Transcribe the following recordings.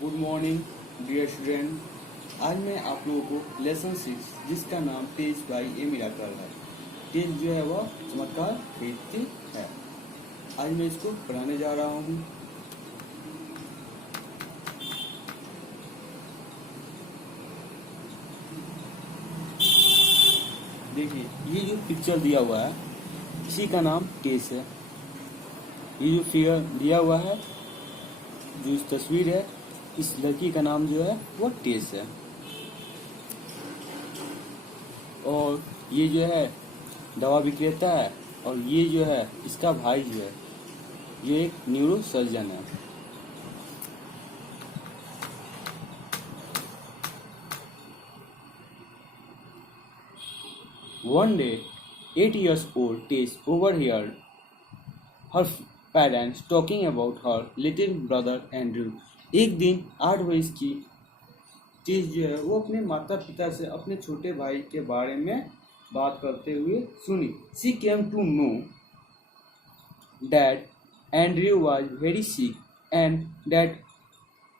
Good morning dear student. आज मैं आप लोगों को लेसन 6 जिसका नाम टेज बाई ए मिराकल है। टेज जो है वह चमत्कार खरीदती है। आज मैं इसको पढ़ाने जा रहा हूँ। देखिए, ये जो पिक्चर दिया हुआ है इसी का नाम टेज है। ये जो फिगर दिया हुआ है, जो इस तस्वीर है, इस लड़की का नाम जो है वो टेस है। और ये जो है दवा विक्रेता है, और ये जो है इसका भाई जो है ये एक न्यूरो सर्जन है। One day, 8 years old Tess overheard her parents talking about her little brother Andrew। एक दिन 8 वर्ष की टेस जो है वो अपने माता पिता से अपने छोटे भाई के बारे में बात करते हुए सुनी। She came to know that Andrew was very sick and that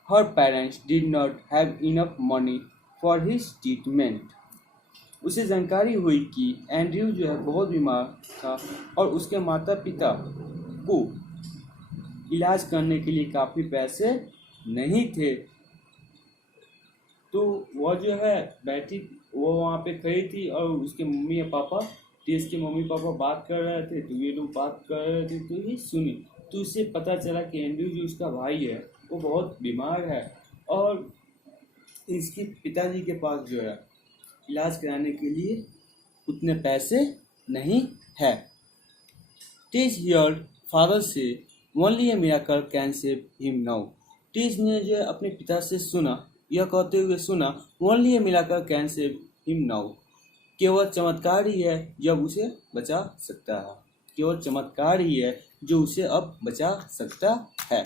her parents did not have enough money for his treatment। उसे जानकारी हुई कि एंड्रयू जो है बहुत बीमार था और उसके माता पिता को इलाज करने के लिए काफ़ी पैसे नहीं थे। तो वह जो है बैठी, वो वहाँ पे खड़ी थी और उसके मम्मी और पापा, टेस के मम्मी पापा बात कर रहे थे। तो ये लोग बात कर रहे थे तो ये सुनी। तो उससे पता चला कि एंड्रयू जो उसका भाई है वो बहुत बीमार है और इसके पिताजी के पास जो है इलाज कराने के लिए उतने पैसे नहीं है। टेस हियर्ड फादर से only a miracle can save him now. Tess ने जो है अपने पिता से सुना, यह कहते हुए सुना, only a miracle can save him now. केवल चमत्कार ही है जब उसे बचा सकता है। केवल चमत्कार ही है जो उसे अब बचा सकता है।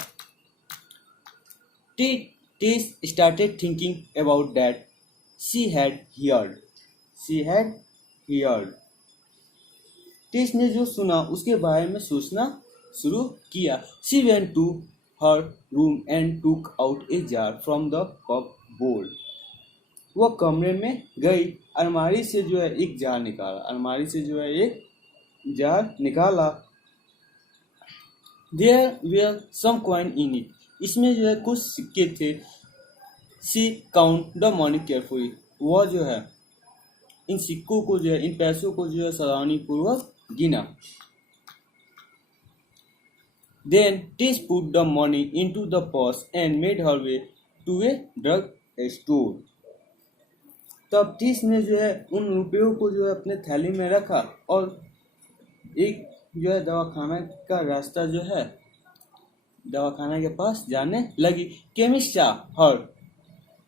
Tess started thinking about that She had heard। Tess ने जो सुना उसके बारे में सोचना शुरू किया। She went to her room and took out a jar from the cupboard। वह कमरे में गई, अलमारी से जो है एक जार निकाला। There were some coin in it। इसमें जो है कुछ सिक्के थे। She count the money carefully। वह जो है इन सिक्कों को जो है, इन पैसों को जो है सावधानी पूर्वक गिना। Then Tess put the money into the purse and made her way to a drug store। तब टेस ने जो है उन रुपयों को जो है अपने थैली में रखा और एक जो है दवाखाना का रास्ता जो है दवाखाना के पास जाने लगी। Chemist her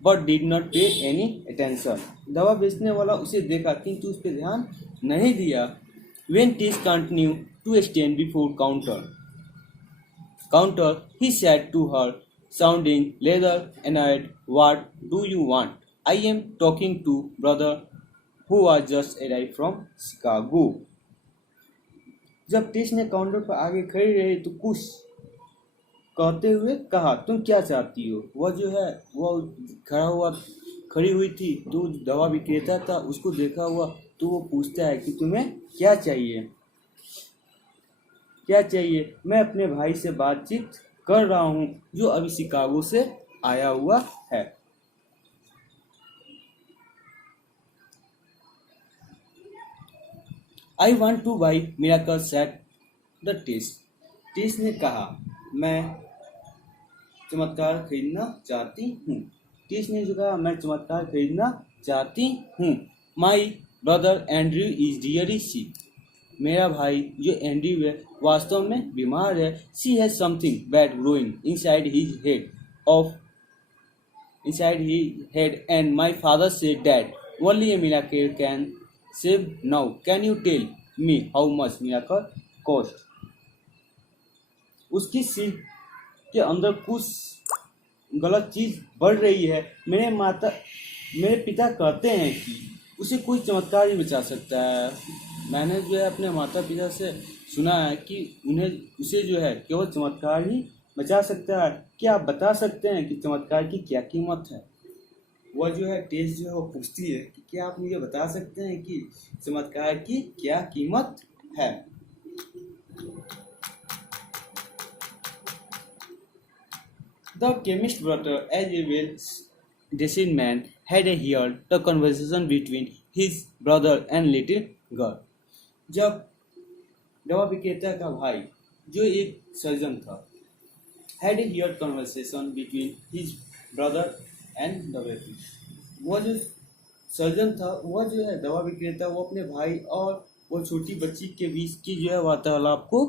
but did not पे एनी अटेंशन। दवा बेचने वाला उसे देखा किंतु उस पर ध्यान नहीं दिया। When Tis continued to stand before counter, he said to her, sounding rather annoyed, "What do you want? I am talking to brother who was just arrived from Chicago।" जब टिस ने काउंटर पर आगे खड़ी रही तो कुछ कहते हुए कहा, तुम क्या चाहती हो? वह जो है वह खड़ी हुई थी। तो दवा विक्रेता था, उसको देखा हुआ तो वो पूछता है कि तुम्हें क्या चाहिए? मैं अपने भाई से बातचीत कर रहा हूँ जो अभी शिकागो से आया हुआ है। I want to buy miracle said the Tess ने कहा, मैं चमत्कार खरीदना चाहती हूँ। टेस ने जो कहा, मैं चमत्कार खरीदना चाहती हूँ। My brother Andrew is really sick. मेरा भाई जो एंड्रयू है वास्तव में बीमार है। She has something bad growing inside his head and my father say that only a miracle can save now. Can you tell me how much miracle cost? उसकी सिर के अंदर कुछ गलत चीज बढ़ रही है। मेरे पिता कहते हैं कि उसे कोई चमत्कार ही बचा सकता है। मैंने जो है अपने माता पिता से सुना है कि उसे जो है केवल चमत्कार ही बचा सकता है? क्या आप बता सकते हैं कि चमत्कार की क्या कीमत है? वह जो है टेस्ट जो है वो पूछती है कि क्या आप मुझे बता सकते हैं कि चमत्कार की क्या कीमत है? The chemist brother, as a well-dressed man, had heard the conversation between his brother and little girl. जब दवा विक्रेता का भाई जो एक सर्जन था had heard conversation between his brother and the baby. वह जो सर्जन था वह जो है दवा विक्रेता वो अपने भाई और वो छोटी बच्ची के बीच की जो है वार्तालाप को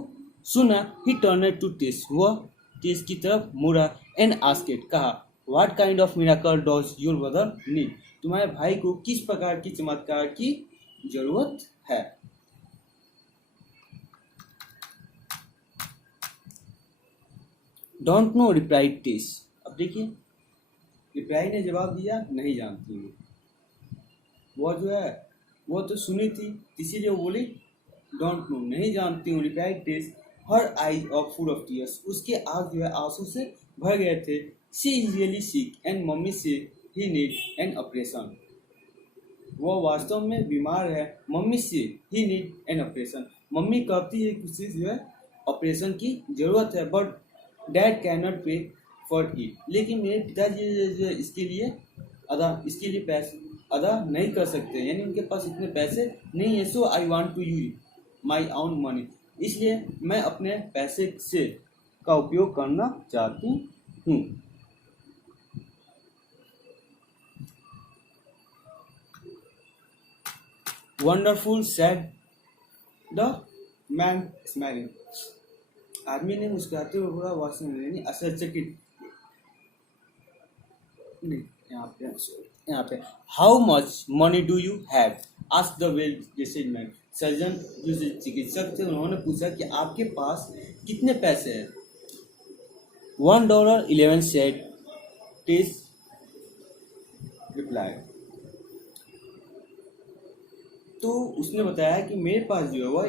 सुना। ही टर्न टू टेस्ट, वह टेस्ट की तरफ मुड़ा एंड आस्केड, कहा, what kind of miracle does your brother need, तुम्हारे भाई को किस प्रकार की चमत्कार की जरूरत है? Don't know, replied Tess. अब देखिए रिप्लाई ने जवाब दिया, नहीं जानती हूँ। वो जो है वो तो सुनी थी इसीलिए वो बोली डोंट नो, नहीं जानती हूँ। Replied Tess, her eyes of full of tears, उसके आंख जो है आंसू से भर गए थे। She is really sick and मम्मी से ही नीड एन ऑपरेशन, वो वास्तव में बीमार है, मम्मी से ही नीड एन ऑपरेशन, मम्मी कहती है कि उसे जो है ऑपरेशन की जरूरत है, बट डैड कैन नॉट पे फॉर इट, लेकिन मेरे पिताजी जो है इसके लिए पैसे अदा नहीं कर सकते, यानी उनके पास इतने पैसे नहीं है। So I want to use my own money, इसलिए मैं अपने पैसे से का उपयोग करना चाहती हूँ। Wonderful said the man smiling, आदमी ने मुस्कुराते हुए बोला, वास्तव आश्चर्यचकित नहीं, यहाँ पे how much money do you have, asked the well dressed man, surgeon जो चिकित्सक थे उन्होंने पूछा कि आपके पास कितने पैसे हैं? $1.11 सेड टेस रिप्लाई, तो उसने बताया कि मेरे पास जो है वह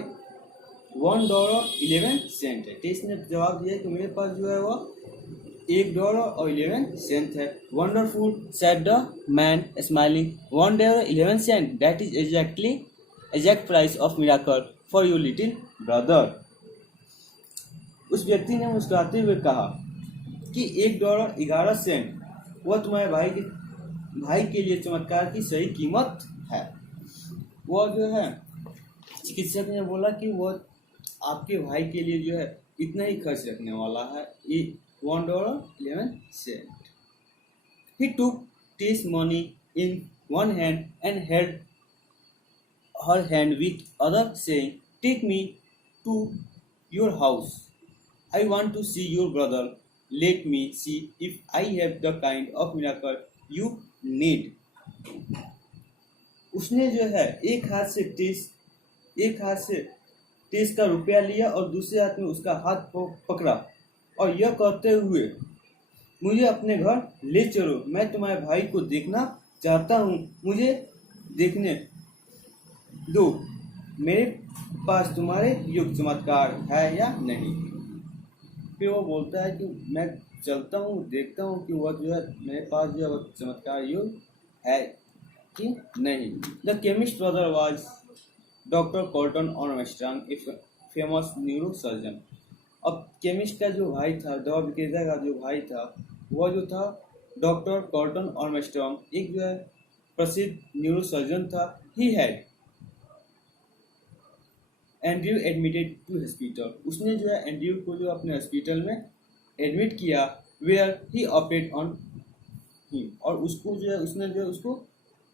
$1.11 है। टेस ने जवाब दिया कि मेरे पास जो है वह $1.11 है। Wonderful said the man smiling, $1.11, that is exact price of miracle for your little brother. उस व्यक्ति ने मुस्कुराते हुए कहा कि $1.11 वह तुम्हारे भाई के लिए चमत्कार की सही कीमत है। वह जो है चिकित्सक ने बोला कि वह आपके भाई के लिए जो है इतना ही खर्च रखने वाला है, $1.11. He took T's money in one hand and held her hand with other, saying, take me to your house. I want to see your brother. Let me see if I have the kind of miracle you need. उसने जो है एक हाथ से टेस का रुपया लिया और दूसरे हाथ में उसका हाथ पकड़ा और यह कहते हुए, मुझे अपने घर ले चलो, मैं तुम्हारे भाई को देखना चाहता हूँ, मुझे देखने दो, मेरे पास तुम्हारे युग चमत्कार है या नहीं। फिर वो बोलता है कि मैं चलता हूँ, देखता हूँ कि वह जो है मेरे पास जो है चमत्कार युग है कि नहीं। The chemist brother was doctor Colton Armstrong, a famous neurosurgeon. अब केमिस्ट का जो भाई था, दवा विक्रेता का जो भाई था, वह जो था डॉक्टर कॉल्टन आर्मस्ट्रांग, एक जो है प्रसिद्ध न्यूरो सर्जन था। He had Andrew admitted to hospital, उसने जो है एंड्रयू को जो अपने हॉस्पिटल में एडमिट किया, where he operate on him, और उसको जो है उसने जो है उसको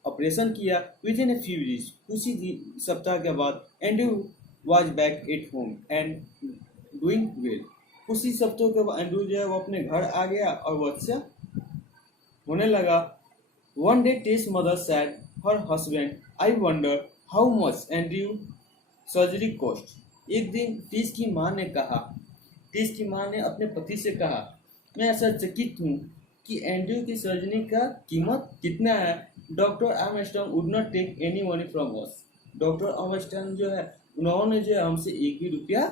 ऑपरेशन किया। With in a few days, उसी सप्ताह के बाद Andrew was back at home and doing well. उसी सप्ताह के बाद एंड्रयू जो है वो अपने घर आ गया और वो अच्छा होने लगा। One day Tess mother said her husband, I wonder how much Andrew surgery cost. एक दिन टेस की माँ ने अपने पति से कहा, मैं ऐसा चकित हूँ कि एंड्रयू की सर्जरी का कीमत कितना है। Doctor Armstrong would not take any money from us, doctor Armstrong जो है उन्होंने जो है हमसे एक भी रुपया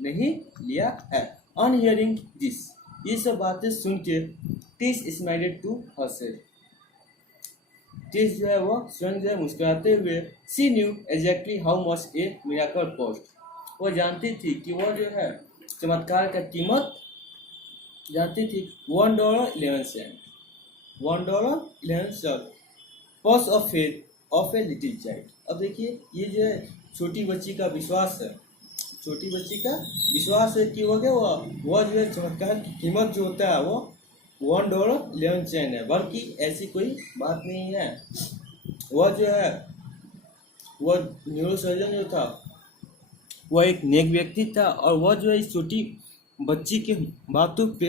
नहीं लिया है। ऑन हियरिंग दिस, ये सब बातें सुन के Tess smiled to herself. Tess जो है वो स्वयं जो है मुस्कुराते हुए she knew exactly how much a miracle cost. वो जानती थी कि वो जो है चमत्कार का कीमत जानती थी $1.11 $1.11 cost of faith of a little child. अब देखिए ये जो है छोटी बच्ची का विश्वास है, छोटी बच्ची का विश्वास है कि वो क्या वो जो है चमत्कार की कीमत जो होता है वो $1.11 है, बल्कि ऐसी कोई बात नहीं है। वह जो है वो न्यूरोसर्जन जो था वह एक नेक व्यक्ति था और वह जो है इस छोटी बच्ची के बातों पे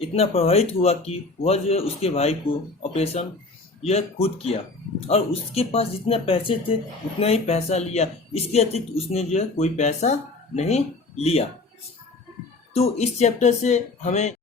इतना प्रभावित हुआ कि वह जो है उसके भाई को ऑपरेशन यह खुद किया और उसके पास जितना पैसे थे उतना ही पैसा लिया, इसके अतिरिक्त उसने जो है कोई पैसा नहीं लिया। तो इस चैप्टर से हमें